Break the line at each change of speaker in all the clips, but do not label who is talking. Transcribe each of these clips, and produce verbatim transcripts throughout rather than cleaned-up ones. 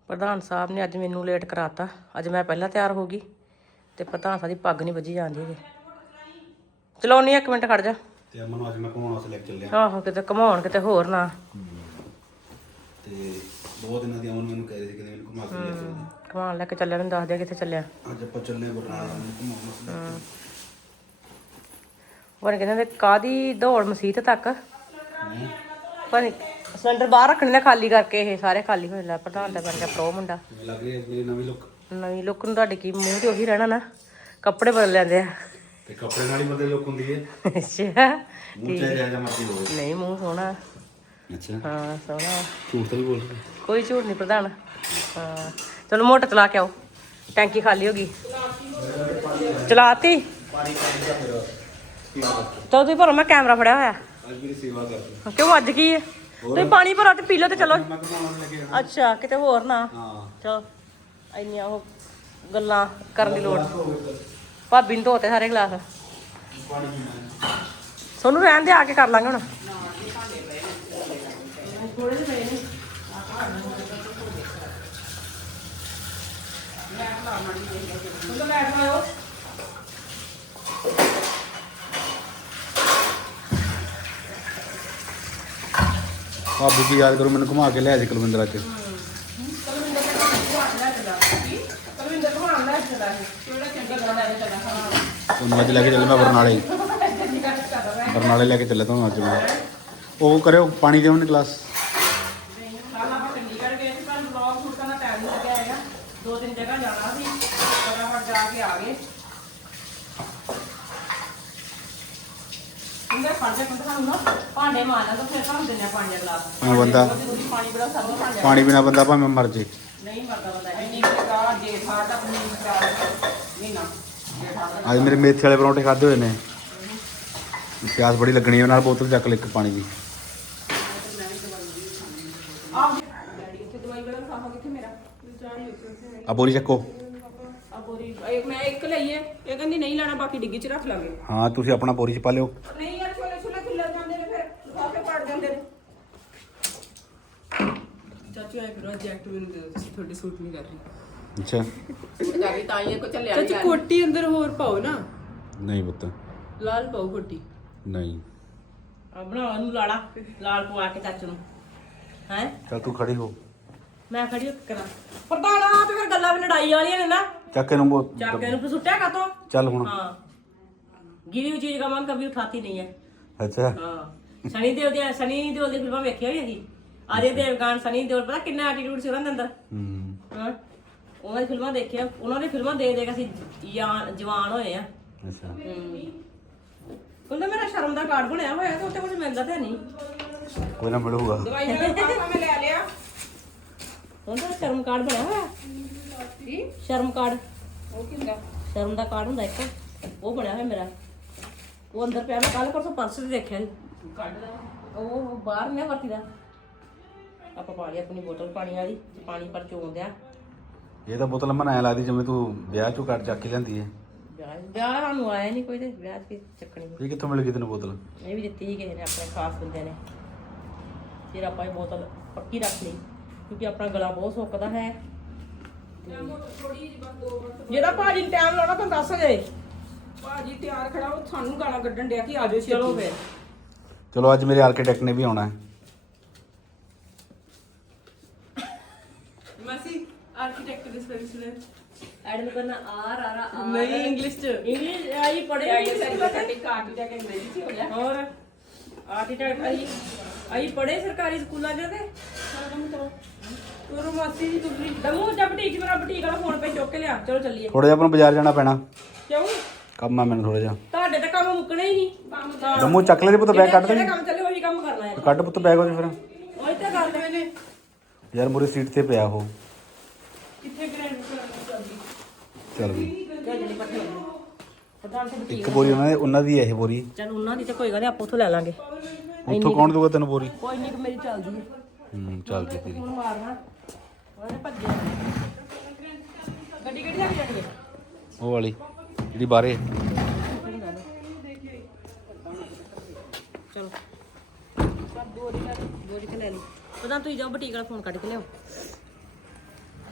प्रधान साहब ने अज मैनू लेट कराता। अज मैं पहला तैयार हो गई तो प्रधान साहब की पग नहीं बजी जाती है। चलाउनी एक मिनट खड़ जा आहो किते घुमाउण किते होर ना घुमाउण लैके चलिया। मैनूं दस दे कित्थे चलिया। पता नहीं कहते काहदी दौड़ मसीत तक पता नहीं सिलेंडर बाहर रखने ने खाली करके ये सारे खाली हो जाए। प्रधान का बन गया प्रो मुंडा। नवीं लुक नूं तुहाडे की मूँह ते उही रहना ना कपड़े बदल लैंदे आ।
कपड़े नाल ही बदल लुक हुंदी है।
अच्छा
मूँह चाहे जैसा मर्जी हो
नहीं मूँह सोहना।
अच्छा
हाँ सोहना
झूठ तो भी बोल
कोई झूठ नहीं प्रधान। हाँ चलो मोटर चला के आओ टैंकी खाली होगी चलाती। चलो तुम भरो मैं कैमरा फड़िया होया क्यों अज की है तुम पानी भरो तो पी लो तो चलो। अच्छा किते होर ना चलो इन्नियां ओह गल्लां करन दी लोड़। भाभी ने धोते सारे गिलास सोनू रहन दे आके कर लांगे हुण।
भाभी की याद करो मैंने घुमा के लिया जी कुलविंद्रा च। अज लैके चले मैं बरनाले बरनाले लैके चले तो अज मैं वो करो पानी दे गिलास।
दो तीन जगह जाना सी फटाफट जाके आ गए। भांडे मारना तो फिर भर देने पानी का गिलास।
बंदा
पानी बड़ा सब भांडे
पानी बिना बंदा भावें मर जे
नहीं मरदा बंदा। इन्नी बेकार जेठ हार दा पनीर बेकार महीना जेठ हार दा।
अज मेरे मेथे वाले परौंठे खाधे हुए ने प्यास बड़ी लगनी है नाल बोतल चक ले एक पानी की। आ बोरी चको
मैं एक लईए ये कहंदी नहीं लेना बाकी डिग्गी च रख लांगे।
हाँ तुसी अपना बोरी च पा लियो।
नहीं यार छोले छोले खिलर जांदे ने फिर लिफाफे पड़ जांदे ने। चाचू आए फिर जैकेट मैनूं दे दो थोड़ी सूट नहीं कर रही।
अच्छा
जाके ताई को चले आ। चाचू कोटी अंदर होर पाओ ना।
नहीं पुत्त
लाल पाओ कोटी
नहीं
आ बनाओ नूं लाड़ा लाल पवा के चाचू नूं हैं।
चल तू खड़ी हो
मैं खड़ी हो करा प्रधान आ ते फिर गल्लां भी लड़ाई वालियां ने ना।
ਚੱਕ ਇਹਨੂੰ ਬੋ
चाके नूं फिर सुट्टिया कातों।
ਚੱਲ ਹੁਣ।
हाँ गिरी हुई चीज का मन कभी उठाती नहीं है।
ਅੱਛਾ
हाँ सनी देओल दी सनी देओल दी फिल्मां वेखिया होई असीं। अजय देवगन सनी देओल पता किन्ना एटीट्यूड ਸੀ ਉਹਨਾਂ ਦੇ ਅੰਦਰ।
ਹੂੰ
ਹਾਂ ਉਹਨਾਂ ਦੀ ਫਿਲਮਾਂ ਦੇਖਿਆ ਉਹਨਾਂ ਦੀ ਫਿਲਮਾਂ ਦੇ ਦੇ ਕੇ ਅਸੀਂ ਜਵਾਨ ਹੋਏ ਆ।
ਅੱਛਾ
ਕਹਿੰਦਾ ਮੇਰਾ ਸ਼ਰਮ ਦਾ ਕਾਰਡ ਬਣਿਆ ਹੋਇਆ ਤੇ ਉੱਤੇ ਕੁਝ ਮਿਲਦਾ ਤੇ ਨਹੀਂ।
ਕੋਈ ਨਾ ਮਿਲੂਗਾ
ਦਵਾਈ ਵਾਲਾ ਪਾਸਾ ਮੈਂ ਲੈ ਲਿਆ। ਉਹਦਾ ਸ਼ਰਮ ਕਾਰਡ ਬਣਿਆ ਹੋਇਆ ਕੀ ਸ਼ਰਮ ਕਾਰਡ ਉਹ ਕੀ ਹੁੰਦਾ ਸ਼ਰਮ ਦਾ ਕਾਰਡ ਹੁੰਦਾ ਇੱਕ ਉਹ ਬਣਿਆ ਹੋਇਆ ਮੇਰਾ। ਉਹ ਅੰਦਰ ਪਿਆ ਮੈਂ ਕੱਲ ਪਰਸੋਂ ਪਰਸ ਤੇ ਦੇਖਿਆ ਕੱਢ ਦਾ ਉਹ ਬਾਹਰ ਨਹੀਂ ਵਰਤੀ ਦਾ। ਆਪਾਂ ਪਾ ਲਈ ਆਪਣੀ ਬੋਤਲ ਪਾਣੀ ਵਾਲੀ ਪਾਣੀ ਪਰ ਚੋਂ ਦਿਆ।
ਇਹ ਤਾਂ ਬੋਤਲ ਮਨ ਐ ਲੱਗਦੀ ਜਿਵੇਂ ਤੂੰ ਵਿਆਹ ਚੋਂ ਕੱਢ ਚੱਕ ਕੇ ਲਿਆਂਦੀ ਹੈ।
ਵਿਆਹ ਵਿਆਹ ਸਾਨੂੰ ਆਇਆ ਨਹੀਂ ਕੋਈ ਤੇ ਵਿਆਹ ਕੀ ਚੱਕਣੀ।
ਇਹ ਕਿੱਥੋਂ ਮਿਲ ਗਈ ਤੈਨੂੰ ਬੋਤਲ?
ਇਹ ਵੀ ਦਿੱਤੀ ਸੀ ਕਿਸੇ ਨੇ ਆਪਣੇ ਖਾਸ ਬੰਦੇ ਨੇ। ਫਿਰ ਆਪਾਂ ਇਹ ਬੋਤਲ ਪੱਕੀ ਰੱਖ ਲਈ ਕਿਉਂਕਿ ਆਪਣਾ ਗਲਾ ਬਹੁਤ ਸੁੱਕਦਾ ਹੈ। ਜਿਹੜਾ ਭਾਜੀ ਨੂੰ ਟਾਈਮ ਲਾਉਣਾ ਤਾਂ ਦੱਸ ਦੇ। ਭਾਜੀ ਤਿਆਰ ਖੜਾ ਉਹ ਸਾਨੂੰ ਗਾਲਾਂ ਕੱਢਣ ਡਿਆ ਕਿ ਆਜੋ ਛੇਤੀ। ਚਲੋ ਫਿਰ
ਚਲੋ ਅੱਜ ਮੇਰੇ ਆਰਕੀਟੈਕਟ ਨੇ ਵੀ ਆਉਣਾ ਹੈ।
ਮਾਸੀ आर्किटेक्ट दिस पेंसिल ऐड में करना आर आर आर नहीं इंग्लिश च इंग्लिश आई पढ़े आर्किटेक्ट आर्किटेक्ट अंग्रेजी च हो गया और आर्किटेक्ट आई आई पढ़े सरकारी स्कूलों च ते और मासी जी तुमरी दमू जब बुटीक मेरा बुटीक वाला फोन पे चुक के लिया। चलो चलिए
ਥੋੜਾ ਜਿਹਾ ਆਪਾਂ ਨੂੰ ਬਾਜ਼ਾਰ ਜਾਣਾ ਪੈਣਾ।
क्यों
ਕੰਮ ਆ ਮੈਨੂੰ ਥੋੜਾ ਜਿਹਾ।
ਤੁਹਾਡੇ ਤਾਂ ਕੰਮ ਮੁੱਕਣੇ ਹੀ ਨਹੀਂ।
ਦਮੂ ਚੱਕ ਲੈ ਪੁੱਤ ਬੈਗ ਕੱਢ ਦੇ।
ਕੰਮ ਚੱਲੇ ਉਹੀ ਕੰਮ ਕਰਨਾ ਹੈ।
ਕੱਢ ਪੁੱਤ ਬੈਗ ਉਹਦੇ ਫਿਰ
ਉਹੀ ਤਾਂ ਗੱਲ ਤੇ ਮੈਨੇ
ਯਾਰ ਮੂਰੇ ਸੀਟ ਤੇ ਪਿਆ ਉਹ।
ਕਿੱਥੇ ਗ੍ਰੈਂਡ
ਚੱਲ ਵੀ
ਜਲਦੀ ਪੱਠੇ ਪ੍ਰਧਾਨ ਤੇ
ਇੱਕ ਬੋਰੀ ਉਹਨਾਂ ਦੇ ਉਹਨਾਂ ਦੀ ਹੈ ਇਹ ਬੋਰੀ।
ਚਲ ਉਹਨਾਂ ਦੀ ਤੇ ਕੋਈ ਗੱਲ ਨਹੀਂ ਆਪਾਂ ਉੱਥੋਂ ਲੈ ਲਾਂਗੇ।
ਉੱਥੋਂ ਕੌਣ ਦਊਗਾ ਤੈਨੂੰ ਬੋਰੀ?
ਕੋਈ ਨਹੀਂ ਮੇਰੀ ਚੱਲਦੀ ਹੈ।
ਹੂੰ ਚੱਲਦੀ ਤੇਰੀ।
ਹੁਣ ਮਾਰਨਾ ਉਹਨੇ ਭੱਜਿਆ ਗੱਡੀ ਕਿਹੜੀ ਲੱਗ ਜਾਣੀ ਹੈ
ਉਹ ਵਾਲੀ ਜਿਹੜੀ ਬਾਹਰੇ।
ਚਲੋ ਸਭ ਦੋ ਦੀ ਦੋ ਦੀ ਲੈ ਲਈ। ਪਤਾ ਤੁਸੀਂ ਜਾਓ ਬੁਟੀਕ ਵਾਲਾ ਫੋਨ ਕੱਢ ਕੇ ਲਿਆਓ।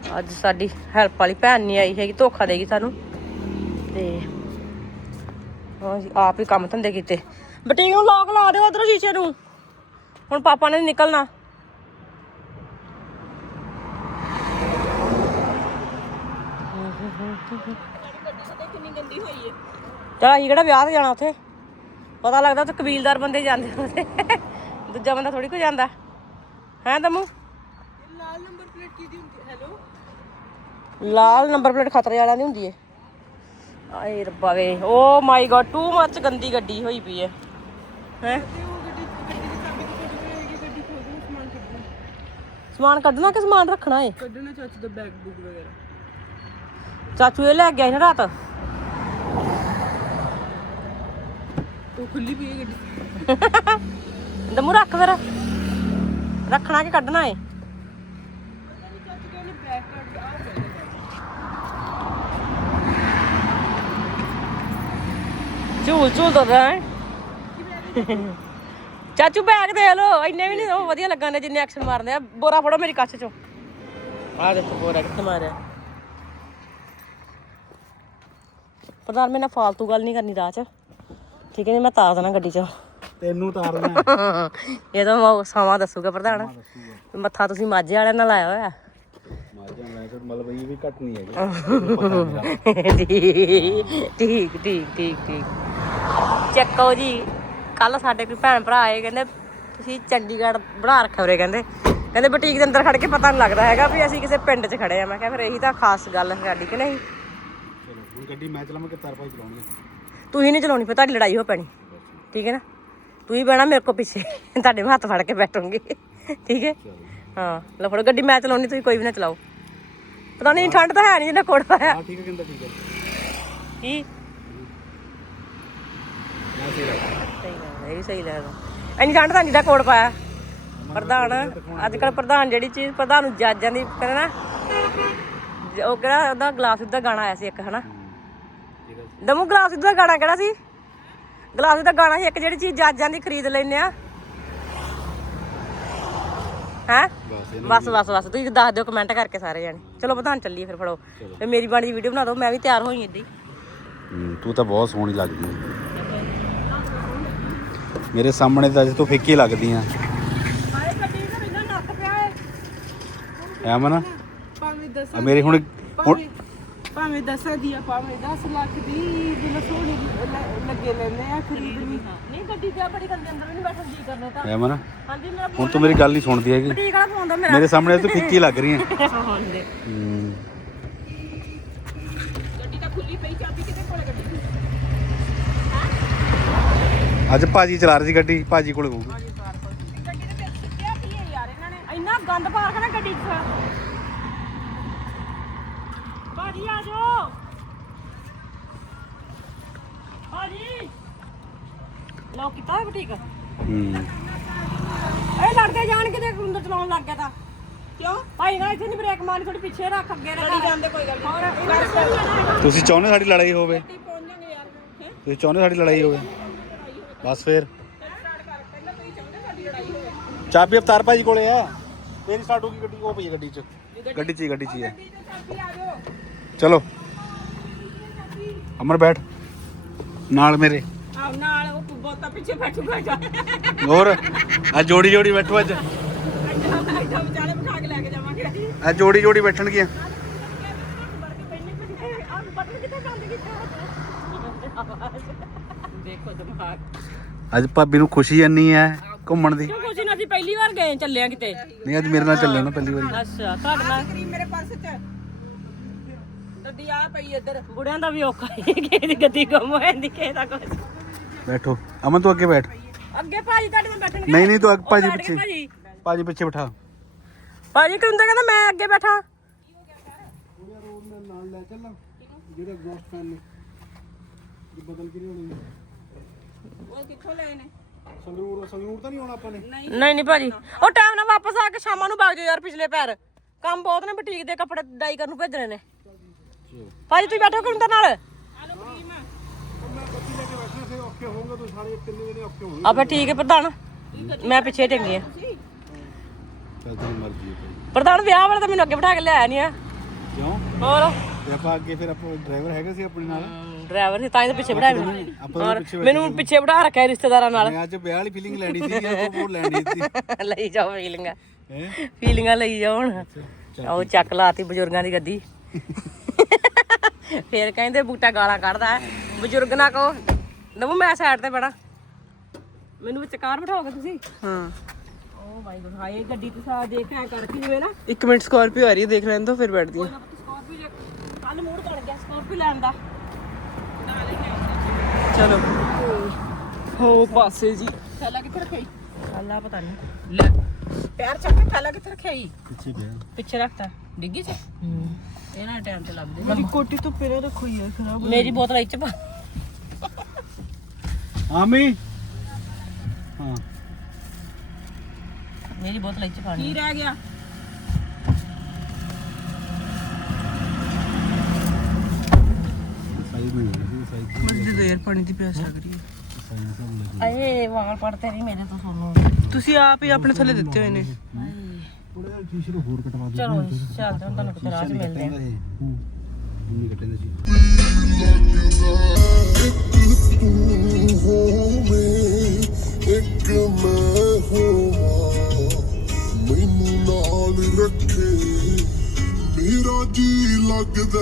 ਅੱਜ ਸਾਡੀ ਹੈਲਪ ਵਾਲੀ ਭੈਣ ਨਹੀਂ ਆਈ ਹੈਗੀ, ਧੋਖਾ ਦੇਗੀ ਸਾਨੂੰ ਤੇ ਅਸੀਂ ਆਪ ਹੀ ਕੰਮ ਧੰਦੇ ਕੀਤੇ। ਬਟੀਕ ਨੂੰ ਲੋਕ ਲਾ ਦਿਓ ਉਧਰੋਂ ਸ਼ੀਸ਼ੇ ਨੂੰ, ਹੁਣ ਪਾਪਾ ਨੇ ਨਿਕਲਣਾ। ਚਲ ਅਸੀਂ ਕਿਹੜਾ ਵਿਆਹ ਤੇ ਜਾਣਾ, ਉੱਥੇ ਪਤਾ ਲੱਗਦਾ ਉੱਥੇ ਕਬੀਲਦਾਰ ਬੰਦੇ ਜਾਂਦੇ ਉੱਥੇ, ਦੂਜਾ ਬੰਦਾ ਥੋੜੀ ਕੋ ਜਾਂਦਾ ਹੈ। ਦਮੂ ਲਾਲ ਨੰਬਰ ਪਲੇਟ ਕਿਹਦੀ ਹੁੰਦੀ? ਹੈਲੋ, ਲਾਲ ਨੰਬਰ ਪਲੇਟ ਖਤਰੇ ਵਾਲਿਆਂ ਦੀ ਹੁੰਦੀ ਹੈ। ਆਏ ਰੱਬਾ ਵੇ, ਓ ਮਾਈ ਗॉड, ਟੂ ਮੱਚ ਗੰਦੀ ਗੱਡੀ ਹੋਈ ਪਈ ਹੈ ਹੈ। ਸਮਾਨ ਕੱਢਣਾ ਕਿ ਸਮਾਨ ਰੱਖਣਾ ਹੈ? ਕੱਢਣਾ ਚਾਚੂ ਦਾ ਬੈਗ ਬੁੱਕ ਵਗੈਰਾ। ਚਾਚੂ ਇਹ ਲੈ ਗਿਆ ਸੀ ਨਾ ਰਾਤ, ਉਹ ਖੁੱਲੀ ਪਈ ਹੈ ਗੱਡੀ। ਦਮੂ ਰੱਖ ਫਿਰ, ਰੱਖਣਾ ਕਿ ਕੱਢਣਾ ਹੈ? ਝੂਲ ਝੂਲ ਤਾਂ ਹੈ ਚਾਚੂ, ਬੈਗ ਦੇ ਲੋ, ਇੰਨੇ ਵੀ ਨਹੀਂ ਉਹ ਵਧੀਆ ਲੱਗਣ ਜਿੰਨੇ ਐਕਸ਼ਨ ਮਾਰਦੇ ਆ। ਬੋਰਾ ਫੜੋ ਮੇਰੀ ਕੱਛ ਚੋਂ, ਆਹ ਦੇਖੋ ਬੋਰਾ ਕਿੱਥੇ ਮਾਰਿਆ। ਪ੍ਰਧਾਨ ਮੇਰੇ ਨਾਲ ਫਾਲਤੂ ਗੱਲ ਨਹੀਂ ਕਰਨੀ ਰਾਹ ਚ, ਠੀਕ ਹੈ ਜੀ? ਮੈਂ ਤਾਰ ਦੇਣਾ ਗੱਡੀ ਚੋਂ,
ਤੈਨੂੰ ਤਾਰਨਾ
ਇਹ ਤਾਂ ਸਮਾਂ ਦੱਸੂਗਾ ਪ੍ਰਧਾਨ। ਮੱਥਾ ਤੁਸੀਂ ਮਾਝੇ ਵਾਲਿਆਂ ਨਾਲ ਲਾਇਆ ਹੋਇਆ।
ਮਤਲਬ ਇਹ ਵੀ ਘੱਟ ਨਹੀਂ ਹੈਗੀ।
ਠੀਕ ਠੀਕ ਠੀਕ ਠੀਕ ਚੱਕੋ ਜੀ। ਕੱਲ ਸਾਡੇ ਕੋਈ ਭੈਣ ਭਰਾ ਆਏ, ਕਹਿੰਦੇ ਤੁਸੀਂ ਚੰਡੀਗੜ੍ਹ ਬਣਾ ਰੱਖਿਆ ਉਰੇ, ਕਹਿੰਦੇ ਕਹਿੰਦੇ ਬੁਟੀਕ ਦੇ ਅੰਦਰ ਖੜ ਕੇ ਪਤਾ ਨਹੀਂ ਲੱਗਦਾ ਹੈਗਾ ਵੀ ਅਸੀਂ ਕਿਸੇ ਪਿੰਡ 'ਚ ਖੜੇ ਆ। ਮੈਂ ਕਿਹਾ ਫਿਰ ਇਹੀ ਤਾਂ ਖਾਸ ਗੱਲ ਹੈ ਸਾਡੀ ਕਿ ਨਹੀਂ।
ਚਲੋ ਹੁਣ ਗੱਡੀ ਮੈਂ ਚਲਾਵਾਂ ਕਿ ਤਾਰ ਭਾਈ ਚਲਾਉਣੀ?
ਤੁਸੀਂ ਨਹੀਂ ਚਲਾਉਣੀ, ਫਿਰ ਤੁਹਾਡੀ ਲੜਾਈ ਹੋ ਪੈਣੀ, ਠੀਕ ਹੈ ਨਾ? ਤੁਸੀਂ ਬਹਿਣਾ ਮੇਰੇ ਕੋਲ ਪਿੱਛੇ, ਤੁਹਾਡੇ ਮੈਂ ਹੱਥ ਫੜ ਕੇ ਬੈਠੂੰਗੀ, ਠੀਕ ਹੈ? ਹਾਂ ਲਓ ਫੜੋ ਗੱਡੀ, ਮੈਂ ਚਲਾਉਣੀ, ਤੁਸੀਂ ਕੋਈ ਵੀ ਨਾ ਚਲਾਓ। ਪਤਾ ਨਹੀਂ ਠੰਡ ਤਾਂ ਹੈ ਨਹੀਂ ਜਿੰਨਾ ਕੋਟ ਪਾਇਆ।
ਠੀਕ ਹੈ ਕਹਿੰਦਾ, ਠੀਕ ਹੈ
ਕੀ ਸਹੀ ਲੱਗਦਾ, ਇਹ ਸਹੀ ਲੱਗਦਾ। ਇੰਨੀ ਠੰਡ ਤਾਂ ਜਿੱਦਾਂ ਕੋਟ ਪਾਇਆ ਪ੍ਰਧਾਨ। ਅੱਜ ਕੱਲ੍ਹ ਪ੍ਰਧਾਨ ਜਿਹੜੀ ਚੀਜ਼ ਪ੍ਰਧਾਨ ਨੂੰ ਜੱਜਾਂ ਦੀ ਕਹਿੰਦੇ ਨਾ, ਉਹ ਕਿਹੜਾ ਉਹਦਾ ਗਲਾਸ ਦਾ ਗਾਣਾ ਆਇਆ ਸੀ ਇੱਕ, ਹਨਾ ਦਮੂ? ਗਲਾਸ ਦਾ ਗਾਣਾ ਕਿਹੜਾ ਸੀ? ਗਲਾਸ ਦਾ ਗਾਣਾ ਸੀ ਇੱਕ, ਜਿਹੜੀ ਚੀਜ਼ ਜੱਜਾਂ ਦੀ ਖਰੀਦ ਲੈਂਦੇ ਆ ਹੈ। ਬਸ ਬਸ ਬਸ ਤੁਸੀਂ ਦੱਸ ਦਿਓ ਕਮੈਂਟ ਕਰਕੇ ਸਾਰੇ ਜਾਣੇ। ਚਲੋ ਪ੍ਰਧਾਨ ਚੱਲੀਏ ਫਿਰ, ਫੜੋ ਤੇ ਮੇਰੀ ਬਾਣੀ ਦੀ ਵੀਡੀਓ ਬਣਾ ਦਿਓ, ਮੈਂ ਵੀ ਤਿਆਰ ਹੋਈ ਏਦਾਂ ਹੀ।
ਤੂੰ ਤਾਂ ਬਹੁਤ ਸੋਹਣੀ ਲੱਗਦੀ ਹੈ ਮੇਰੇ ਸਾਹਮਣੇ, ਤਾਂ ਅਜੇ ਤੂੰ ਫਿੱਕੀ ਲੱਗਦੀ ਆ। ਐਮਨ ਮੇਰੀ ਹੁਣ
ਭਾਵੇਂ ਦਸਾਂ ਦੀ ਆ, ਭਾਵੇਂ ਦਸ ਲੱਖ ਦੀ, ਦਿਲ ਸੋਹਣੀ ਲੱਗੇ ਲੈਂਦੇ ਆ ਖਰੀਦਣੀ।
ਨਹੀਂ ਗੱਡੀ ਤੇ ਬੜੀ ਗੰਦੇ ਅੰਦਰ ਵੀ ਨਹੀਂ ਬੈਠਣ ਜੀ ਕਰਨੇ ਤਾਂ।
ਐਮਨ
ਹਾਂਜੀ ਮੇਰਾ
ਹੁਣ ਤੂੰ ਮੇਰੀ ਗੱਲ ਨਹੀਂ ਸੁਣਦੀ ਹੈਗੀ।
ਬੁਟੀਕ ਵਾਲਾ ਫੋਨ ਦੋ ਮੇਰਾ,
ਮੇਰੇ ਸਾਹਮਣੇ ਤੂੰ ਫਿੱਕੀ ਲੱਗ ਰਹੀ ਹੈ।
ਹੂੰ ਗੱਡੀ ਤਾਂ ਖੁੱਲੀ ਪਈ, ਚਾਬੀ ਕਿਤੇ ਕੋਲੇ ਗੱਡੀ ਦੀ?
ਅੱਜ ਭਾਜੀ ਚਲਾ ਰਹੀ ਸੀ ਗੱਡੀ, ਭਾਜੀ ਕੋਲ ਹੋਊਗੀ
ਗੱਡੀ ਦੇ ਵਿੱਚ ਸਿੱਟਿਆ ਕੀ ਹੈ ਯਾਰ ਇਹਨਾਂ ਨੇ, ਇੰਨਾ ਗੰਦ ਪਾ ਕੇ ਨਾ ਗੱਡੀ 'ਚ। ਭਾਜੀ ਆ ਜਾਓ, ਭਾਜੀ ਲਓ ਕੀਤਾ ਹੈ ਬੁਟੀਕ।
ਹੂੰ
ਇਹ ਲੜਦੇ ਜਾਣ ਕਿਤੇ ਅੰਦਰ ਚਲਾਉਣ ਲੱਗ ਗਿਆ ਤਾਂ ਕਿਉਂ ਭਾਈ ਨਾ ਇੱਥੇ ਨਹੀਂ ਬ੍ਰੇਕ ਮਾਰੀ, ਥੋੜੀ ਪਿੱਛੇ ਰੱਖ, ਅੱਗੇ ਲੜੀ ਜਾਂਦੇ ਕੋਈ ਗੱਲ ਨਹੀਂ।
ਤੁਸੀਂ ਚਾਹੁੰਦੇ ਸਾਡੀ ਲੜਾਈ ਹੋਵੇ?
ਪਹੁੰਚ ਜਾਣਗੇ ਯਾਰ,
ਤੁਸੀਂ ਚਾਹੁੰਦੇ ਸਾਡੀ ਲੜਾਈ ਹੋਵੇ? ਬਸ ਫਿਰ ਚਾਬੀ ਅਵਤਾਰ ਭਾਜੀ ਕੋਲੇ ਆ, ਮੇਰੀ ਸਟਾਰਟ ਹੋ ਗਈ ਗੱਡੀ, ਉਹ ਪਈ ਗੱਡੀ 'ਚ, ਗੱਡੀ 'ਚ ਹੀ ਗੱਡੀ 'ਚ ਹੀ ਹੈ। ਚਲੋ ਅਮਰ ਬੈਠ ਨਾਲ ਮੇਰੇ,
ਆਹ ਨਾਲ ਉਹ ਬਹੁਤਾ ਪਿੱਛੇ ਬੈਠੂਗਾ ਜਾ,
ਹੋਰ ਆ ਜੋੜੀ ਜੋੜੀ ਬੈਠੋ ਅੱਜ,
ਇੱਦਾਂ ਵਿਚਾਲੇ ਬਿਠਾ ਕੇ ਲੈ ਕੇ ਜਾਵਾਂਗੇ ਅਸੀਂ।
ਆ ਜੋੜੀ ਜੋੜੀ ਬੈਠਣਗੀਆਂ।
ਦੇਖੋ ਦਿਮਾਗ,
ਅੱਜ ਭਾਬੀ ਨੂੰ ਖੁਸ਼ੀ ਇੰਨੀ ਹੈ ਘੁੰਮਣ ਦੀ।
ਕਿਉਂ ਖੁਸ਼ੀ ਨਾਲ? ਅਸੀਂ ਪਹਿਲੀ ਵਾਰ ਗਏ ਚੱਲੇ ਕਿਤੇ।
ਨਹੀਂ ਅੱਜ ਮੇਰੇ ਨਾਲ ਚੱਲੇ ਨਾ ਪਹਿਲੀ ਵਾਰੀ।
ਅੱਛਾ ਤੁਹਾਡੇ ਨਾਲ
ਮੇਰੇ ਪਰਸ 'ਚ ਗੱਡੀ ਆ ਪਈ ਇੱਧਰ।
ਬੁੜਿਆਂ ਦਾ ਵੀ ਔਖਾ ਹੈ, ਕਿਸੇ ਦੀ ਗੱਡੀ ਗੁੰਮ ਹੋ ਜਾਂਦੀ, ਕਿਸੇ ਦਾ ਕੁਝ।
ਬੈਠੋ ਅਮਨ, ਤੂੰ ਅੱਗੇ ਬੈਠ।
ਅੱਗੇ ਭਾਜੀ ਤੁਹਾਡੇ ਨਾਲ ਬੈਠਣਗੇ।
ਨਹੀਂ ਨਹੀਂ ਤੂੰ ਅੱਗੇ,
ਉਹ
ਭਾਜੀ
ਬੈਠ ਗਏ
ਪਿੱਛੇ,
ਭਾਜੀ
ਭਾਜੀ ਪਿੱਛੇ ਬਿਠਾ।
ਭਾਜੀ ਕਹਿੰਦਾ ਕਹਿੰਦਾ ਮੈਂ ਅੱਗੇ ਬੈਠਾ।
ਨਾਲ ਲੈ ਚੱਲ ਜਿਹੜੇ ਐਗਜ਼ੌਸਟ ਫੈਨ ਨੇ ਬਦਲ ਕੇ ਨਹੀਂ ਹੋਣੀ।
ਉਹ ਕਿੱਥੋਂ ਲਏ ਨੇ?
ਸੰਗਰੂਰ, ਸੰਗਰੂਰ ਤਾਂ ਨਹੀਂ ਆਉਣਾ ਆਪਾਂ ਨੇ।
ਨਹੀਂ ਨਹੀਂ ਭਾਜੀ, ਉਹ ਟਾਈਮ ਨਾਲ ਵਾਪਸ ਆ ਕੇ ਸ਼ਾਮਾਂ ਨੂੰ ਵਗ ਜਾਓ ਯਾਰ, ਪਿਛਲੇ ਪੈਰ ਕੰਮ ਬਹੁਤ ਨੇ, ਬੁਟੀਕ ਦੇ ਕੱਪੜੇ ਡਾਈ ਕਰਨ ਨੂੰ ਭੇਜਣੇ ਨੇ। ਭਾਜੀ ਤੁਸੀਂ ਬੈਠੋ ਕਿੰਦਰ ਨਾਲ। ਆ ਫਿਰ ਠੀਕ ਹੈ ਪ੍ਰਧਾਨ, ਮੈਂ ਪਿੱਛੇ ਟੰਗੀ ਆ। ਪ੍ਰਧਾਨ ਵਿਆਹ ਵਾਲੇ ਤਾਂ ਮੈਨੂੰ ਅੱਗੇ ਬਿਠਾ ਕੇ ਲਿਆਇਆ ਨਹੀਂ ਆ। ਹੋਰ
ਤੇ ਆਪਾਂ ਅੱਗੇ ਫਿਰ ਆਪਾਂ ਡਰਾਈਵਰ ਹੈਗਾ ਸੀ ਆਪਣੇ ਨਾਲ
ਡਰਾਈਵਰ ਸੀ ਤਾਂ ਹੀ ਤਾਂ ਪਿੱਛੇ ਬਿਠਾਇਆ ਮੈਨੂੰ
ਆਪਾਂ ਤਾਂ ਪਿੱਛੇ
ਮੈਨੂੰ ਪਿੱਛੇ ਬਿਠਾ ਰੱਖਿਆ ਰਿਸ਼ਤੇਦਾਰਾਂ ਨਾਲ
ਮੈਂ ਅੱਜ ਵਿਆਹ ਵਾਲੀ ਫੀਲਿੰਗ ਲੈਣੀ ਸੀ ਆਪਾਂ ਉਹ ਲੈਣੀ ਸੀ
ਲਈ ਜਾਓ ਫੀਲਿੰਗਾਂ
ਹੈ
ਫੀਲਿੰਗਾਂ ਲਈ ਜਾਓ ਹੁਣ ਉਹ ਚੱਕ ਲਾਤੀ ਬਜ਼ੁਰਗਾਂ ਦੀ ਗੱਡੀ ਫੇਰ ਕਹਿੰਦੇ ਬੂਟਾ ਗਾਲਾਂ ਕੱਢਦਾ ਹੈ ਬਜ਼ੁਰਗ ਨਾ ਕਹੋ ਨਵੂ ਮੈਂ ਸਾਈਡ ਤੇ ਬੜਾ ਮੈਨੂੰ ਵਿੱਚ ਕਾਰ ਬਿਠਾਓਗੇ ਤੁਸੀਂ
ਹਾਂ
ਓ ਮਾਈ ਗॉड ਹਾਏ ਗੱਡੀ ਤੇ ਸਾਰਾ ਦੇਖ ਐ ਕਰਕੇ ਜਿਵੇਂ ਨਾ
ਇੱਕ ਮਿੰਟ ਸਕਾਰਪੀਓ ਆ ਰਹੀ ਹੈ ਦੇਖ ਲੈਣ ਤੋਂ ਫਿਰ ਬੈਠਦੀ ਹਾਂ
ਸਕਾਰਪੀਓ ਕੱਲ ਮੂਡ ਬਣ ਗਿਆ ਸਕਾਰਪੀਓ ਲੈਣ ਦਾ
ਚਲੋ ਹੋ ਪਾਸੇ ਜੀ
ਥੈਲਾ ਕਿੱਥੇ ਰੱਖਿਆ ਅੱਲਾ ਪਤਾ ਨਹੀਂ ਲੈ ਪੈਰ ਚੱਕ ਕੇ ਥੈਲਾ ਕਿੱਥੇ ਰੱਖਿਆ ਈ
ਪਿੱਛੇ ਗਿਆ
ਪਿੱਛੇ ਰੱਖਤਾ ਡਿੱਗੀ ਚ ਹੂੰ ਇਹਨਾਂ ਟਾਈਮ ਤੇ ਲੱਗਦੇ
ਮੇਰੀ ਕੋਟੀ ਤੋਂ ਪਰੇ ਰੱਖੋ ਯਾਰ ਖਰਾਬ
ਮੇਰੀ ਬੋਤਲ ਇੱਚ ਪਾ
ਆਮੀ ਹਾਂ
ਮੇਰੀ ਬੋਤਲ ਇੱਚ ਪਾਣੀ ਕੀ ਰਹਿ ਗਿਆ
ਸਾਈਜ਼ ਨਹੀਂ ਹੈ ਸਾਈਜ਼
ਮੁझे ਦੇਰ ਪਾਣੀ ਦੀ ਪਿਆਸ ਲੱਗ ਰਹੀ ਹੈ
ਅਏ ਵਾਲ ਪੜਤੇ ਨਹੀਂ ਮੇਰੇ ਤੋਂ ਸੋਨੂੰ
ਤੁਸੀਂ ਆਪ ਹੀ ਆਪਣੇ ਥੱਲੇ ਦਿੱਤੇ ਹੋਏ ਨੇ
ਥੋੜਾ ਜਿਹਾ ਟੀ-ਸ਼ਰਟ ਹੋਰ ਕਟਵਾ ਦੇ
ਚਲੋ ਚੱਲਦੇ ਹਾਂ ਤੁਹਾਨੂੰ ਕਿਤੇ ਰਾਹ 'ਚ ਮਿਲਦੇ ਆ
ਨਹੀਂ ਕੱਟੇ ਸੀ
ਇੱਕ ਮੈਂ ਹੋਵਾਂ ਮੈਨੂੰ ਨਾਲ ਰੱਖੇ ਮੇਰਾ ਜੀ ਲੱਗਦਾ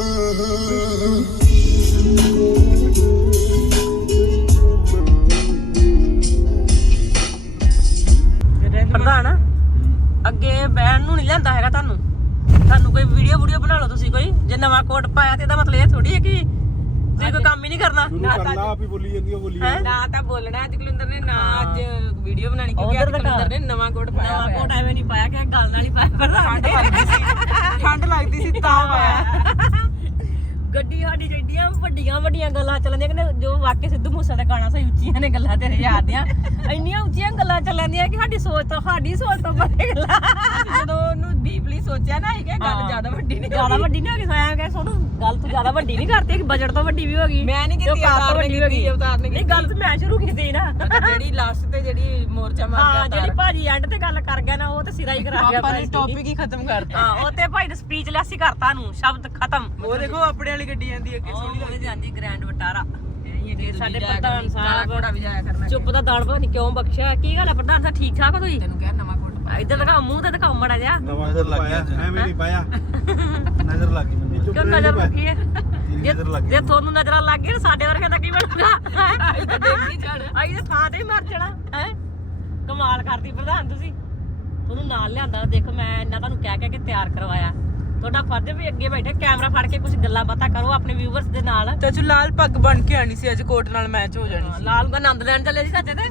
ਪ੍ਰਧਾਨ ਅੱਗੇ ਬੈਣ ਨੂੰ ਨਹੀਂ ਲੈਂਦਾ ਹੈਗਾ ਤੁਹਾਨੂੰ ਤੁਹਾਨੂੰ ਕੋਈ ਵੀਡੀਓ ਵੀਡੀਓ ਬਣਾ ਲਓ ਤੁਸੀਂ ਕੋਈ ਜੇ ਨਵਾਂ ਕੋਟ ਪਾਇਆ ਤੇ ਇਹਦਾ ਮਤਲਬ ਇਹ ਥੋੜੀ ਹੈ ਕਿ ਤੁਸੀਂ ਕੋਈ ਕੰਮ ਹੀ ਨਹੀਂ ਕਰਨਾ
ਨਾ ਕਰਨਾ ਆਪ ਹੀ ਬੋਲੀ ਜਾਂਦੀ ਉਹ ਬੋਲੀ
ਨਾ ਤਾਂ ਬੋਲਣਾ ਅੱਜ ਕੁਲਿੰਦਰ ਨੇ ਨਾ ਅੱਜ ਵੀਡੀਓ ਬਣਾਣੀ ਕਿਉਂਕਿ ਅੱਜ ਕੁਲਿੰਦਰ ਨੇ ਨਵਾਂ ਕੋਟ ਪਾਇਆ
ਨਵਾਂ ਕੋਟ ਐਵੇਂ ਨਹੀਂ ਪਾਇਆ ਕਿ ਗੱਲ ਨਾਲ ਹੀ ਪਾਇਆ ਪ੍ਰਧਾਨ
ਠੰਡ ਲੱਗਦੀ ਸੀ ਤਾਂ ਪਾਇਆ
ਗੱਡੀ ਸਾਡੀ ਜਿਹੜੀਆਂ ਵੱਡੀਆਂ ਵੱਡੀਆਂ ਗੱਲਾਂ ਚੱਲਦੀਆਂ ਕਿ ਜੋ ਵਾਕਿਆ ਸਿੱਧੂ ਮੂਸੇ ਦਾ ਗਾਣਾ ਸਹੀ ਉੱਚੀਆਂ ਨੇ ਗੱਲਾਂ ਤੇਰੇ ਯਾਦ ਦੀਆਂ ਇੰਨੀਆਂ ਉੱਚੀਆਂ ਗੱਲਾਂ ਚੱਲਦੀਆਂ ਕਿ ਸਾਡੀ ਸੋਚ ਤੋਂ ਸਾਡੀ ਸੋਚ ਤੋਂ ਬੜੇ ਗੱਲਾਂ
ਜਦੋਂ ਉਹਨੂੰ ਡੀਪਲੀ ਸੋਚਿਆ ਨਾ ਇਹ ਗੱਲ ਜ਼ਿਆਦਾ ਵੱਡੀ ਨਹੀਂ
ਜ਼ਿਆਦਾ ਵੱਡੀ ਨਹੀਂ ਹੋ ਗਈ ਸਾਇਆ ਕਿ ਸੋਨੂੰ ਗੱਲ ਤੂੰ ਜ਼ਿਆਦਾ ਵੱਡੀ ਨਹੀਂ ਕਰਤੀ ਕਿ ਬਜਟ ਤੋਂ ਵੱਡੀ ਵੀ ਹੋ ਗਈ
ਮੈਂ ਨਹੀਂ ਕੀਤੀ
ਅਵਤਾਰ ਨੇ ਕੀਤੀ
ਅਵਤਾਰ ਨੇ
ਨਹੀਂ ਗੱਲ ਤੇ ਮੈਂ ਸ਼ੁਰੂ ਕੀਤੀ ਨਾ
ਜਿਹੜੀ ਲਾਸਟ ਤੇ ਜਿਹੜੀ ਮੋਰਚਾ ਮਾਰ
ਹਾਂ ਜਿਹੜੀ ਭਾਜੀ ਐਂਡ ਤੇ ਗੱਲ ਕਰ ਗਿਆ ਨਾ ਉਹ ਤੇ ਸਿਰਾ ਹੀ ਕਰਾ ਗਿਆ
ਆਪਾਂ ਨੇ ਟੌਪਿਕ ਹੀ ਖਤਮ ਕਰਤਾ
ਹਾਂ ਉਹ ਤੇ ਭਾਈ ਨੇ ਸਪੀਚ ਲੈਸ ਹੀ ਕਰਤਾ ਨੂੰ ਸ਼ਬਦ ਖਤਮ
ਉਹ ਦੇਖੋ ਆਪਣੇ ਵਾਲੀ ਗੱਡੀ ਆਂਦੀ ਅੱਗੇ ਸੋਹਣੀ
ਉਹਦੇ ਜਾਂਦੀ ਗ੍ਰੈਂਡ ਵਟਾਰਾ
ਲੱਗਦੀ
ਸਾਡੇ ਪ੍ਰਧਾਨ ਸਾਹਿਬ
ਘੋੜਾ ਵੀ ਜਾਇਆ ਕਰਨਾ
ਚੁੱਪ ਦਾ ਦਾਣ ਪਤਾ ਨਹੀਂ ਕਿਉਂ ਬਖਸ਼ਿਆ ਕੀ ਗੱਲ ਹੈ ਪ੍ਰਧਾਨ ਸਾਹਿਬ ਠੀਕ ਠਾਕ ਹੋ ਤੁਸੀਂ
ਤੈਨੂੰ ਕਿਹਾ ਨਵਾਂ ਕੋਟ ਪਾ
ਇੱਧਰ ਦਿਖਾਓ ਮੂੰਹ ਤੇ ਦਿਖਾਓ ਮੜਾ ਜਿਹਾ
ਨਵਾਂ ਨਜ਼ਰ ਲੱਗ ਗਿਆ ਐਵੇਂ ਨਹੀਂ ਪਾਇਆ ਨਜ਼ਰ ਲੱਗ ਗਈ ਮੈਨੂੰ
ਕਿਉਂ ਨਜ਼ਰ ਰੱਖੀ ਹੈ
ਨਜ਼ਰ ਲੱਗ
ਜੇ ਤੁਹਾਨੂੰ ਨਜ਼ਰਾਂ ਲੱਗ ਗਈ ਸਾਡੇ ਵਰਗੇ ਦਾ ਕੀ ਬਣੂਗਾ
ਆਈ ਤਾਂ ਦੇਖ ਨਹੀਂ ਜਾਣਾ
ਆਈ ਤਾਂ ਥਾਂ ਤੇ ਹੀ ਮਰ ਜਾਣਾ ਹੈ ਕਮਾਲ ਕਰਦੀ ਪ੍ਰਧਾਨ ਤੁਸੀਂ ਤੁਹਾਨੂੰ ਨਾਲ ਲਿਆਂਦਾ ਦੇਖੋ ਮੈਂ ਇੰਨਾ ਤੁਹਾਨੂੰ ਕਹਿ ਕਹਿ ਕੇ ਤਿਆਰ ਕਰਵਾਇਆ ਤੁਹਾਡਾ ਫਰਜ਼ ਵੀ ਅੱਗੇ ਬੈਠੇ ਕੈਮਰਾ ਫੜ ਕੇ ਕੁਝ ਗੱਲਾਂ ਬਾਤਾਂ ਕਰੋ ਆਪਣੇ ਵਿਊਅਰਸ ਦੇ ਨਾਲ
ਚਾਚੂ ਲਾਲ ਪੱਗ ਬਣ ਕੇ ਆਣੀ ਸੀ ਅੱਜ ਕੋਟ ਨਾਲ ਮੈਚ ਹੋ ਜਾਣੀ ਸੀ
ਲਾਲ ਦਾ ਆਨੰਦ ਲੈਣ ਚੱਲੇ ਸੀ ਸੱਚੇ ਤੇ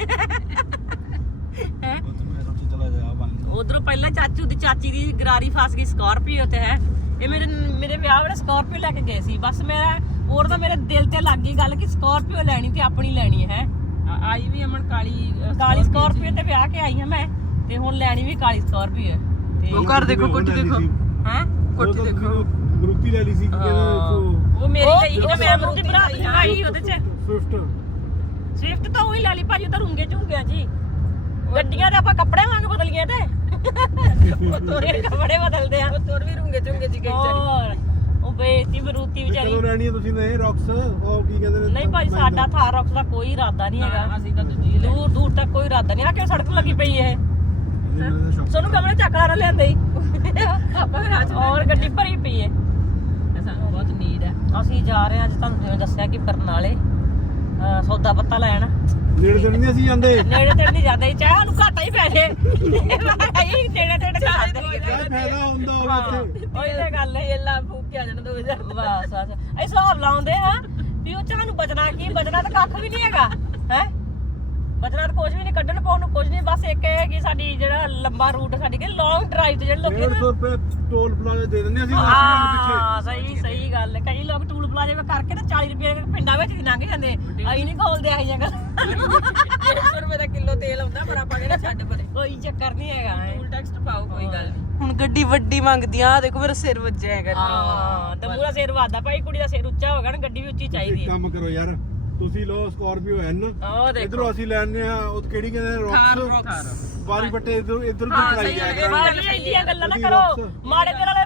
ਚਲਾ ਜਾ ਬੰਦ
ਉਧਰੋਂ ਪਹਿਲਾਂ ਚਾਚੂ ਦੀ ਚਾਚੀ ਦੀ ਗਰਾਰੀ ਫਸ ਗਈ ਸਕਾਰਪੀਓ ਤੇ ਹੈ ਇਹ ਮੇਰੇ ਮੇਰੇ ਵਿਆਹ ਵੇਲੇ ਸਕਾਰਪੀਓ ਲੈ ਕੇ ਗਏ ਸੀ ਬਸ ਮੇਰਾ ਹੋਰ ਤਾਂ ਮੇਰੇ ਦਿਲ ਤੇ ਲੱਗ ਗਈ ਗੱਲ ਕਿ ਸਕਾਰਪੀਓ ਲੈਣੀ ਤੇ ਆਪਣੀ ਲੈਣੀ ਹੈ
ਆਈ ਵੀ ਅਮਨ ਕਾਲੀ
ਕਾਲੀ ਸਕਾਰਪੀਓ ਤੇ ਵਿਆਹ ਕੇ ਆਈ ਹਾਂ ਮੈਂ ਤੇ ਹੁਣ ਲੈਣੀ ਵੀ ਕਾਲੀ ਸਕਾਰਪੀਓ ਹੈ ਤੇ
ਉਹ ਘਰ ਦੇਖੋ ਕੋਠੀ ਦੇਖੋ
ਹੈ
ਕੋਠੀ ਦੇਖੋ
ਗਰੁੱਪੀ ਲੈ ਲਈ ਸੀ ਕਿ ਕਹਿੰਦਾ
ਉਹ ਮੇਰੀ ਲਈ ਨਾ ਮੇਰੇ ਮੂੰਹ ਦੀ ਬਰਾਤ ਲਗਾਈ ਉਹਦੇ ਚ
ਸਵਿਫਟ
ਸਵਿਫਟ ਤਾਂ ਉਹੀ ਲੈ ਲਈ ਭਾਜੀ ਉਹ ਤਾਂ ਰੁੰਗੇ ਝੁੰਗਿਆ ਜੀ ਗੱਡੀਆਂ ਦੇ ਆਪਾਂ ਕੱਪੜੇ ਵਾਂਗ ਬਦਲੀਆਂ ਤੇ ਤੋਰੇ ਕੱਪੜੇ ਬਦਲਦੇ ਆ
ਉਹ ਤੁਰ ਵੀ ਰੁੰਗੇ ਝੁੰਗੇ ਜੀ ਗਈ
ਹੋਰ ਉਹ ਬੇਇੱਜ਼ਤੀ ਬਰੂਤੀ ਵਿਚਾਰੀ
ਕਦੋਂ ਰਹਿਣੀ ਹੈ ਤੁਸੀਂ ਨਹੀਂ ਰੌਕਸ ਉਹ ਕੀ ਕਹਿੰਦੇ ਨੇ
ਨਹੀਂ ਭਾਈ ਸਾਡਾ ਥਾਰ ਰੌਕਸ ਦਾ ਕੋਈ ਇਰਾਦਾ ਨਹੀਂ ਹੈਗਾ
ਅਸੀਂ ਤਾਂ ਦੂਜੀ
ਦੂਰ ਦੂਰ ਤੱਕ ਕੋਈ ਇਰਾਦਾ ਨਹੀਂ ਆ ਕਿ ਸੜਕ ਲੱਗੀ ਪਈ ਇਹ ਸੋਨੂੰ ਕਮਰੇ ਚੱਕਰਾਂ ਨਾਲ ਲਿਆਂਦੇ ਹੀ
ਆਪਾਂ ਫਿਰ ਅੱਜ
ਔਰ ਗੱਡੀ ਭਰੀ ਪਈ ਹੈ
ਸਾਨੂੰ ਬਹੁਤ ਨੀਡ ਹੈ
ਅਸੀਂ ਜਾ ਰਹੇ ਹਾਂ ਅੱਜ ਤੁਹਾਨੂੰ ਜਿਵੇਂ ਦੱਸਿਆ ਕਿ ਬਰਨਾਲੇ ਅਹ ਸੌਦਾ ਪੱਤਾ ਲੈਣ
ਨੇੜੇ ਤੇ ਨਹੀਂ ਅਸੀਂ ਜਾਂਦੇ
ਨੇੜੇ ਤੇ ਨਹੀਂ ਜਾਂਦੇ ਚਾਹ ਸਾਨੂੰ ਘਾਟਾ ਹੀ ਪੈ ਜੇ ਇਹ ਨੇੜੇ ਤੇੜੇ ਜਾਂਦੇ
ਕਿਆ ਫਾਇਦਾ ਹੁੰਦਾ ਹੋਵੇ ਇੱਥੇ
ਉਹੀ ਤਾਂ ਗੱਲ ਹੈ
ਇਹਲਾ ਫੂਕ ਕੇ ਆ ਜਾਣਾ ਦੋ ਹਜ਼ਾਰ
ਬਸ ਬਸ ਅਸੀਂ ਹਿਸਾਬ ਲਾਉਂਦੇ ਹਾਂ ਵੀ ਉਹ ਚਾਹ ਨੂੰ ਬਚਣਾ ਕੀ ਬਚਣਾ ਤਾਂ ਕੱਖ ਵੀ ਨਹੀਂ ਹੈਗਾ ਹੈ ਬਚਣਾ ਤਾਂ ਕੁਝ ਵੀ ਨਹੀਂ ਕੱਢਣ ਪਾਉਣ ਨੂੰ ਕੁਝ ਨਹੀਂ ਬਸ ਇੱਕ ਇਹ ਕਿ ਸਾਡੀ ਜਿਹੜਾ ਲੰਬਾ ਰੂਟ ਸਾਡੀ ਕਿ ਲੌਂਗ ਡਰਾਈਵ ਤੇ ਜਿਹੜੇ ਲੋਕੀ
ਡੇਢ ਸੌ ਰੁਪਏ ਟੋਲ ਪਲਾਜ਼ਾ ਦੇ ਦਿੰਦੇ ਅਸੀਂ ਵਾਸ਼ਰੂਮ ਪਿੱਛੇ
ਹਾਂ ਸਹੀ ਸਹੀ ਗੱਲ ਹੈ ਕਈ ਲੋਕ ਟੂਲ ਪਲਾਜ਼ੇ ਕਰਕੇ ਨਾ ਚਾਲੀ ਰੁਪਏ ਪਿੰਡਾਂ ਵਿੱਚ ਹੀ ਲੰਘ ਜਾਂਦੇ ਅਸੀਂ ਨਹੀਂ ਖੋਲਦੇ ਆਹੀ ਜਗ੍ਹਾ
ਡੇਢ ਸੌ ਰੁਪਏ ਦਾ ਕਿਲੋ ਤੇਲ ਆਉਂਦਾ ਪਰ ਆਪਾਂ ਕਹਿੰਦੇ ਛੱਡ ਪਰੇ
ਕੋਈ ਚੱਕਰ ਨਹੀਂ ਹੈਗਾ
ਟੂਲ ਟੈਕਸ ਪਾਓ ਕੋਈ ਗੱਲ ਨਹੀਂ ਹੁਣ ਗੱਡੀ ਵੱਡੀ ਮੰਗਦੀਆਂ ਦੇਖੋ ਮੇਰਾ ਸਿਰ ਵੱਜਿਆ ਹੈਗਾ
ਹਾਂ ਤੇ ਪੂਰਾ ਸਿਰ ਵਾਦਾ ਭਾਈ ਕੁੜੀ ਦਾ ਸਿਰ ਉੱਚਾ ਹੋਗਾ ਨਾ ਗੱਡੀ ਵੀ ਉੱਚੀ ਚਾਹੀਦੀ
ਇੱਕ
ਹੈ
ਕੰਮ ਕਰੋ ਯਾਰ ਤੁਸੀਂ ਲੋ ਸਕਾਰਪੀਓ ਐਨ
ਉਹ ਦੇਖੋ
ਇਧਰੋਂ ਅਸੀਂ ਲੈਣੇ ਆ ਉਹ ਕਿਹੜੀ ਕਹਿੰਦੇ ਰੌਕਸ ਬਾਰੀ ਬੱਟੇ ਇਧਰ ਇਧਰ ਤੋਂ ਚਲਾਈ ਜਾਏਗਾ
ਮਾੜੀ ਇੰਨੀਆਂ ਗੱਲਾਂ ਨਾ ਕਰੋ ਮਾੜੇ ਦਿਲ ਵਾਲੇ ਬੰਦੇ ਨੇ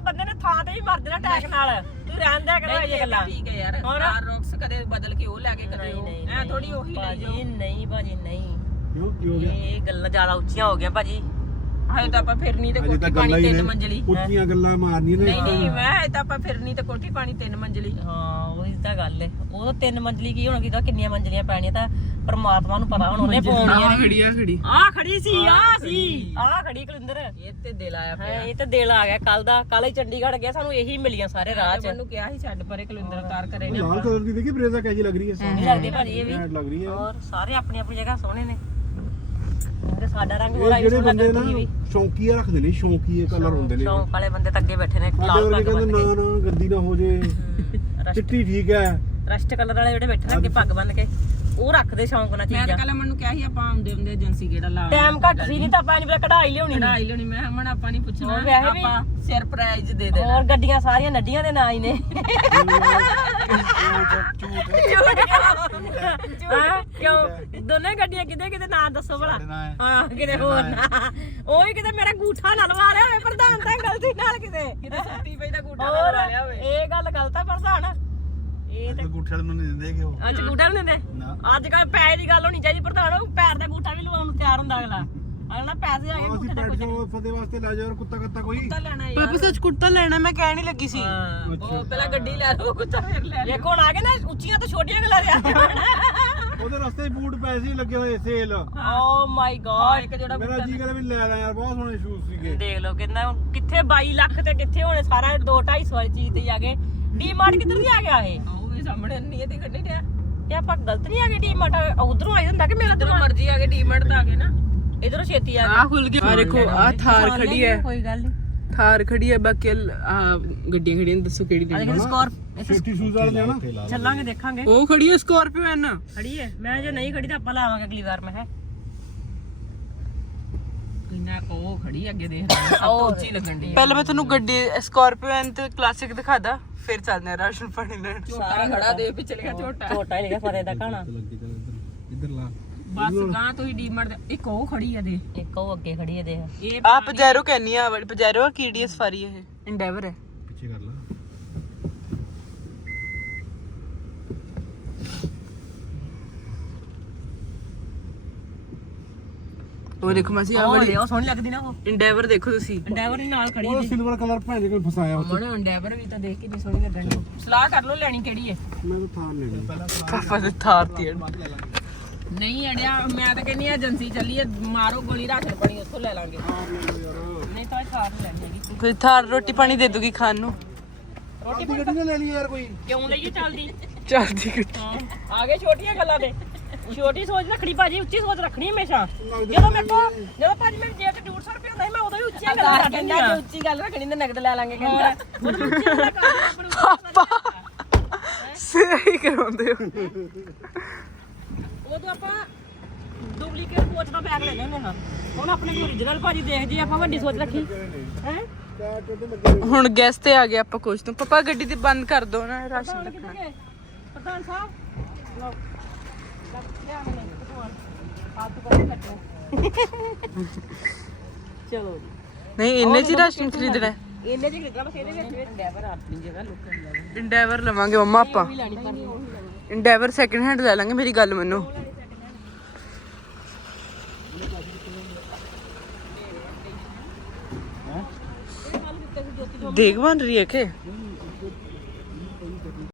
ਥਾਂ ਤੇ ਵੀ ਮਰ ਜਾਣਾ ਅਟੈਕ ਨਾਲ ਤੂੰ ਰਹਿਣ ਦਿਆ ਕਰੋ ਇਹ ਗੱਲਾਂ
ਠੀਕ ਹੈ ਯਾਰ ਕਾਰ ਰੌਕਸ ਕਦੇ ਬਦਲ ਕੇ ਉਹ ਲੈ ਕੇ ਕਦੇ ਉਹ ਐ ਥੋੜੀ ਉਹੀ ਲੈ ਜਾਓ
ਭਾਜੀ ਨਹੀਂ ਭਾਜੀ ਨਹੀਂ
ਕਿਉਂ ਕੀ ਹੋ ਗਿਆ
ਇਹ ਗੱਲਾਂ ਜ਼ਿਆਦਾ ਉੱਚੀਆਂ ਹੋ ਗਈਆਂ ਭਾਜੀ
ਹਜੇ ਤਾਂ ਆਪਾਂ ਫਿਰਨੀ ਤੇ
ਅਜੇ
ਕੋਠੀ
ਤਾਂ
ਪਾਣੀ
ਗੱਲਾਂ ਹੀ
ਤਿੰਨ
ਨੇ
ਮੰਜ਼ਲੀ
ਉੱਚੀਆਂ ਗੱਲਾਂ ਮਾਰਨੀਆਂ ਨੇ
ਨਹੀਂ ਨਹੀਂ ਮੈਂ ਹਜੇ ਤਾਂ ਆਪਾਂ ਫਿਰਨੀ ਤੇ ਕੋਠੀ ਪਾਣੀ ਤਿੰਨ ਮੰਜ਼ਲੀ
ਹਾਂ ਉਹੀ ਤਾਂ ਗੱਲ ਹੈ ਉਹ ਤਾਂ ਤਿੰਨ ਮੰਜ਼ਲੀ ਕੀ ਹੋਣਾ ਕਿਦਾ ਕਿੰਨੀਆਂ ਮੰਜ਼ਲੀਆਂ ਪੈਣੀਆਂ ਤਾਂ ਪਰਮਾਤਮਾ ਨੂੰ ਪਤਾ ਹੁਣ ਉਹਨੇ ਪਾਉਣੀਆਂ
ਖੜੀ ਆ ਖੜੀ
ਆ ਖੜੀ ਸੀ ਆ ਸੀ ਆ ਖੜੀ ਕੁਲਿੰਦਰ
ਇਹ ਤੇ ਦਿਲ ਆਇਆ
ਹਾਂ
ਪਿਆ
ਇਹ ਤਾਂ ਦਿਲ ਆ ਗਿਆ ਕੱਲ ਦਾ ਕੱਲ ਹੀ ਚੰਡੀਗੜ੍ਹ ਗਿਆ ਸਾਨੂੰ ਇਹੀ ਮਿਲੀਆਂ ਸਾਰੇ ਰਾਹ 'ਚ
ਮੈਨੂੰ ਕਿਹਾ ਸੀ ਛੱਡ ਪਰੇ ਕੁਲਿੰਦਰ ਉਤਾਰ ਕਰੇ ਨੇ
ਲਾਲ ਕਲਰ ਦੀ ਦੇਖੀ ਬਰੇਜ਼ਾ ਕੈਜੀ ਲੱਗ ਰਹੀ ਹੈ
ਸੋਹਣੀ ਲੱਗਦੀ ਭਾਜੀ ਇਹ ਵੀ
ਘੈਂਟ ਲੱਗ ਰਹੀ ਹੈ
ਔਰ ਸਾਰੇ ਆਪਣੀ ਆਪਣੀ ਜਗ੍ਹਾ ਸੋਹਣੇ ਨੇ ਤੇ ਸਾਡਾ ਰੰਗ ਹੋਰ
ਇਹ
ਆਈ
ਜਿਹੜੇ
ਸੋਹਣਾ
ਬੰਦੇ
ਲੱਗਦਾ
ਨਾ
ਤੁਸੀਂ ਵੀ
ਸ਼ੌਂਕੀਆ ਰੱਖਦੇ ਨੇ ਸ਼ੌਂਕੀਏ ਕਲਰ ਹੁੰਦੇ ਨੇ
ਸ਼ੌਂਕ ਵਾਲੇ ਬੰਦੇ ਤਾਂ ਅੱਗੇ ਬੈਠੇ ਨੇ
ਸਾਡੇ
ਲਾਲ
ਵਰਗੇ
ਪੱਗ ਬੰਨ
ਕਹਿੰਦੇ
ਕੇ
ਨਾ ਨਾ ਗੰਦੀ ਨਾ ਹੋ ਜੇ ਚਿੱਟੀ ਠੀਕ ਹੈ
ਰਸਟ ਕਲਰ ਵਾਲੇ ਜਿਹੜੇ ਬੈਠੇ ਨੇ ਅੱਗੇ ਪੱਗ ਬੰਨ ਕੇ ਉਹ ਰੱਖਦੇ ਸ਼ੌਂਕ ਨਾਲ
ਮੈਂ ਤਾਂ
ਚੀਜ਼ਾਂ
ਕੱਲ ਮੈਨੂੰ ਕਿਹਾ ਸੀ ਆਪਾਂ ਆਉਂਦੇ ਹੁੰਦੇ ਏਜੰਸੀ ਕਿਹੜਾ ਲਾ
ਟਾਈਮ ਘੱਟ ਸੀ ਨਹੀਂ ਤਾਂ ਆਪਾਂ ਨਹੀਂ ਕਢਾਈ ਲਿਆਉਣੀ ਸੀ।
ਕਢਾਈ ਲੈਣੀ ਮੈਂ ਹਮਣ ਆਪਾਂ ਨਹੀਂ ਪੁੱਛਣਾ
ਹੋਰ ਵੈਸੇ ਵੀ-
ਆਪਾਂ ਸਰਪ੍ਰਾਈਜ਼ ਦੇ ਦੇਣਾ
ਹੋਰ ਗੱਡੀਆਂ ਸਾਰੀਆਂ ਨੱਡੀਆਂ ਦੇ ਨਾਂ ਹੀ ਨੇ ਹਾਂ ਕਿਉਂ ਦੋਨੇ ਗੱਡੀਆਂ ਕਿਤੇ ਕਿਤੇ ਨਾਂ ਦੱਸੋ ਭਲਾ ਹਾਂ ਕਿਤੇ ਹੋਰ ਨਾ ਉਹ ਵੀ ਕਿਤੇ ਮੇਰਾ ਗੂਠਾ ਨਾ ਲਵਾ ਲਿਆ ਹੋਵੇ ਪ੍ਰਧਾਨ ਤਾਂ ਗਲਤੀ ਨਾਲ ਕਿਤੇ
ਕਿਤੇ ਸੁੱਤੀ ਪਈ ਦਾ ਗੂਠਾ
ਹੋਰ
ਲਾ ਲਿਆ ਹੋਵੇ
ਇਹ ਗੱਲ ਗਲਤ ਆ ਪ੍ਰਧਾਨ ਇਹ ਤੇ
ਅੰਗੂਠੇ ਵਾਲੇ ਨੂੰ ਨਹੀਂ ਦਿੰਦੇ ਕਿ ਉਹ
ਅੱਜ ਗੂਠਾ ਨਹੀਂ ਦਿੰਦੇ
ਨਾ
ਅੱਜ ਕੱਲ ਪੈਸੇ ਦੀ ਗੱਲ ਹੋਣੀ ਚਾਹੀਦੀ ਪ੍ਰਧਾਨ ਉਹ ਪੈਰ ਦਾ ਗੂਠਾ ਵੀ ਲਵਾਉਣ ਨੂੰ ਤਿਆਰ ਹੁੰਦਾ ਅਗਲਾ ਅਗਲਾ ਪੈਸੇ ਆ ਕੇ
ਅਸੀਂ
ਗੂਠੇ ਦਾ
ਪੈਟ
ਕੁਝ
ਜੋ ਫਤੇ ਵਾਸਤੇ ਲੈ ਜਾ ਔਰ ਕੁੱਤਾ ਕੱਤਾ ਕੋਈ
ਕੁੱਤਾ ਲੈਣਾ ਯਾਰ
ਪਾਪਾ ਸੱਚ ਕੁੜਤਾ ਲੈਣਾ ਮੈਂ ਕਹਿਣ ਹੀ ਲੱਗੀ ਸੀ
ਹਾਂ
ਉਹ ਪਹਿਲਾਂ ਗੱਡੀ ਲੈ ਲਓ ਕੁੱਤਾ ਫਿਰ ਲੈ ਲਓ
ਦੇਖੋ ਹੁਣ ਆ ਗਏ ਨਾ ਉੱਚੀਆਂ ਤੇ ਛੋਟੀਆਂ ਗੱਲਾਂ ਰਿਆ
ਉਹਦੇ ਰਸਤੇ ਬੂਟ ਪਏ ਸੀ ਲੱਗੇ ਹੋਏ ਸੇਲ
ਓ ਮਾਈ ਗॉड
ਇੱਕ ਜਿਹੜਾ
ਮੇਰਾ ਜੀ ਕਰੇ ਵੀ ਲੈ ਲੈ ਯਾਰ ਬਹੁਤ ਸੋਹਣੇ ਸ਼ੂਜ਼ ਸੀਗੇ
ਦੇਖ ਲਓ ਕਿੰਨਾ ਹੁਣ ਕਿੱਥੇ ਬਾਈ ਲੱਖ ਤੇ ਕਿੱਥੇ ਹੋਣੇ ਸਾਰਾ ਦੋ ਢਾਈ ਸੌ ਵਾਲੀ ਚੀਜ਼ ਤੇ ਜਾ ਕੇ ਡੀਮਾਰਟ ਕਿੱਧਰ ਨਹੀਂ ਆ ਗਿਆ ਇਹ
ਉਹ ਵੀ ਸਾਹਮਣੇ ਨਹੀਂ ਇਹ ਦਿਖਣ ਨਹੀਂ ਰਿਹਾ
ਤੇ ਆਪਾਂ ਗਲਤ ਨਹੀਂ ਆ ਗਏ ਡੀਮਾਰਟ ਉਧਰੋਂ ਆਈ ਹੁੰਦਾ ਕਿ ਮੇਰਾ
ਜਦੋਂ ਮਰਜ਼ੀ ਆ ਕੇ ਡੀਮਟ ਤਾਂ ਆ ਗਏ ਨਾ
ਇਧਰੋਂ ਛੇਤੀ ਆ
ਆ ਖੁੱਲ ਗਈ ਆ ਦੇਖੋ ਆ ਥਾਰ ਖੜੀ ਹੈ
ਕੋਈ ਗੱਲ ਨਹੀਂ
ਥਾਰ ਖੜੀ ਹੈ ਬਾਕੀ ਆ ਗੱਡੀਆਂ ਖੜੀਆਂ ਨੇ, ਦੱਸੋ ਕਿਹੜੀ
ਆ
ਲੈਣੀ
ਦੇਖ ਸਕੋਰ
ਸੇਫਟੀ ਸ਼ੂਜ਼ ਵਾਲੇ ਨੇ ਨਾ
ਚੱਲਾਂਗੇ ਦੇਖਾਂਗੇ
ਉਹ ਖੜੀ ਹੈ ਸਕਾਰਪੀਓ ਐਨ
ਖੜੀ ਹੈ ਮੈਂ ਜੇ ਨਹੀਂ ਖੜੀ ਤਾਂ ਆਪਾਂ ਲਾਵਾਂਗੇ ਅਗਲੀ ਵਾਰ ਮੈਂ ਹੈ
ਕਿੰਨਾ ਕੋ ਖੜੀ ਅੱਗੇ ਦੇਖ ਰਹੇ ਸਭ ਤੋਂ ਉੱਚੀ ਲੱਗਣ ਦੀ
ਪਹਿਲਾਂ ਮੈਂ ਤੁਹਾਨੂੰ ਗੱਡੀ ਸਕਾਰਪੀਓ ਐਨ ਤੇ ਕਲਾਸਿਕ ਦਿਖਾਦਾ ਫਿਰ ਚੱਲਦੇ ਆ ਰਾਸ਼ਨ ਪਾਣੀ ਲੈਣ
ਸਾਰਾ ਖੜਾ ਦੇ ਪਿੱਛੇ ਲਿਖਿਆ ਝੋਟਾ
ਛੋਟਾ ਹੀ ਲਿਖਿਆ ਫਰੇ ਦਾ ਕਹਾਣਾ
ਇੱਧਰ ਲਾ
ਬਸ ਗਾਂ ਤੁਸੀਂ ਡੀਮਟ ਇੱਕ ਉਹ ਖੜੀ ਆ ਦੇ
ਇੱਕ ਉਹ ਅੱਗੇ ਖੜੀ ਹੈ ਦੇਖ
ਇਹ
ਆ ਪਜੈਰੋ ਕਹਿੰਨੀ ਆ ਵਾਲੀ ਪਜੈਰੋ ਆ ਕੀੜੀ ਸਫਾਰੀ ਇਹ ਇੰਡੈਵਰ ਹੈ
ਪਿੱਛੇ ਕਰ ਲਾ
ਉਹ ਦੇਖੋ ਮਾਸੀ ਆ
ਉਹ
ਵਾਲੀ
ਉਹ ਸੋਹਣੀ ਲੱਗਦੀ ਨਾ ਉਹ
ਇੰਡੈਵਰ ਦੇਖੋ ਤੁਸੀਂ
ਡਰਾਈਵਰ ਨਾਲ ਖੜੀ
ਉਹ ਸਿਲਵਰ ਕਲਰ ਭਾਂ ਦੇ ਕੋਈ ਫਸਾਇਆ ਉੱਥੇ
ਮਨ ਅੰਡੈਵਰ ਵੀ ਤਾਂ ਦੇਖ ਕਿੰਨੀ ਸੋਹਣੀ ਲੱਗਣ ਦੀ ਸਲਾਹ ਕਰ ਲਓ ਲੈਣੀ ਕਿਹੜੀ ਹੈ
ਮੈਂ ਤਾਂ ਥਾਰ ਲੈਣੀ
ਪਾਪਾ ਦੇ ਥਾਰ ਤੀ
ਨਹੀਂ ਅੜਿਆ ਮੈਂ ਤਾਂ ਕਹਿੰਨੀ ਏਜੰਸੀ ਚੱਲੀ ਹੈ ਮਾਰੋ ਗੋਲੀ ਰਾਸ਼ਨ ਪਾਣੀ ਉੱਥੋਂ ਲੈ ਲਾਂਗੇ ਨਹੀਂ ਤਾਂ ਕਾਰ ਲੈਣੀ ਹੈਗੀ
ਫਿਰ ਥਾਰ ਰੋਟੀ ਪਾਣੀ ਦੇ ਦੂਗੀ ਖਾਣ ਨੂੰ
ਰੋਟੀ ਗੱਡੀ ਨਾ ਲੈ ਲਈ ਯਾਰ ਕੋਈ
ਕਿਉਂ ਲਈਏ ਚੱਲਦੀ
ਚੱਲਦੀ ਗੱਡੀ
ਹਾਂ ਆ ਗਏ ਛੋਟੀਆਂ ਗੱਲਾਂ ਦੇ ਛੋਟੀ ਸੋਚ ਰੱਖਣੀ ਭਾਜੀ ਉੱਚੀ ਸੋਚ ਰੱਖਣੀ ਹਮੇਸ਼ਾ ਜਦੋਂ ਮੇਰੇ ਕੋਲ ਜਦੋਂ ਭਾਜੀ ਮੇਰੇ ਜੇਬ ਚ ਡੇਢ ਸੌ ਰੁਪਏ ਹੁੰਦਾ ਸੀ ਮੈਂ ਉਦੋਂ ਵੀ ਉੱਚੀਆਂ ਗੱਲਾਂ ਕਰ ਦਿੰਦੀ ਆ
ਉੱਚੀ ਗੱਲ ਰੱਖਣੀ ਤੇ ਨਗਦ ਲੈ ਲਾਂਗੇ ਕਹਿੰਦਾ
ਉਦੋਂ ਉੱਚੀ ਗੱਲਾਂ ਕਰ
ਸਹੀ ਕਰਾਉਂਦੇ ਹੋ
ਉਦੋਂ ਆਪਾਂ ਡੁਪਲੀਕੇਟ ਕੋਚ ਦਾ ਬੈਗ ਲੈ ਲੈਂਦੇ ਹਾਂ ਹੁਣ ਆਪਣੇ ਕੋਲ origignal ਭਾਜੀ ਦੇਖ ਜੀ ਆਪਾਂ ਵੱਡੀ ਸੋਚ ਰੱਖੀ ਹੈ
ਹੁਣ ਗੈਸ ਤੇ ਆ ਗਏ ਆਪਾਂ ਕੁਝ ਤੋਂ ਪਾਪਾ ਗੱਡੀ ਤੇ ਬੰਦ ਕਰ ਦੋ ਨਾ ਰਾਸ਼ਨ
ਪ੍ਰਧਾਨ ਕਿੱਥੇ ਗਏ ਪ੍ਰਧਾਨ ਸਾਹਿਬ ਲਓ ਲਿਆ ਮੈਨੂੰ ਪ੍ਰਧਾਨ ਆਪ ਤੋਂ ਕੱਟੋ ਚਲੋ ਜੀ
ਨਹੀਂ ਇੰਨੇ ਚ ਹੀ ਰਾਸ਼ਨ ਖਰੀਦਣਾ ਹੈ
ਇਹਨੇ ਜੀ ਖਰੀਦਣਾ ਬਸ ਇਹਦੇ ਵਿੱਚ ਡਰਾਈਵਰ ਆਪਣੀ ਜਗ੍ਹਾ ਲੋਕਾਂ ਦਾ
ਇੰਡੈਵਰ ਲਵਾਂਗੇ ਮੰਮਾ ਆਪਾਂ
ਵੀ ਲੈਣੀ ਪਰ
ਇੰਡੈਵਰ ਸੈਕਿੰਡ ਹੈਂਡ ਲੈ ਲਾਂਗੇ ਮੇਰੀ ਗੱਲ ਮੰਨੋ ਦੇਖ ਬਣ ਰਹੀ ਹੈ ਕਿ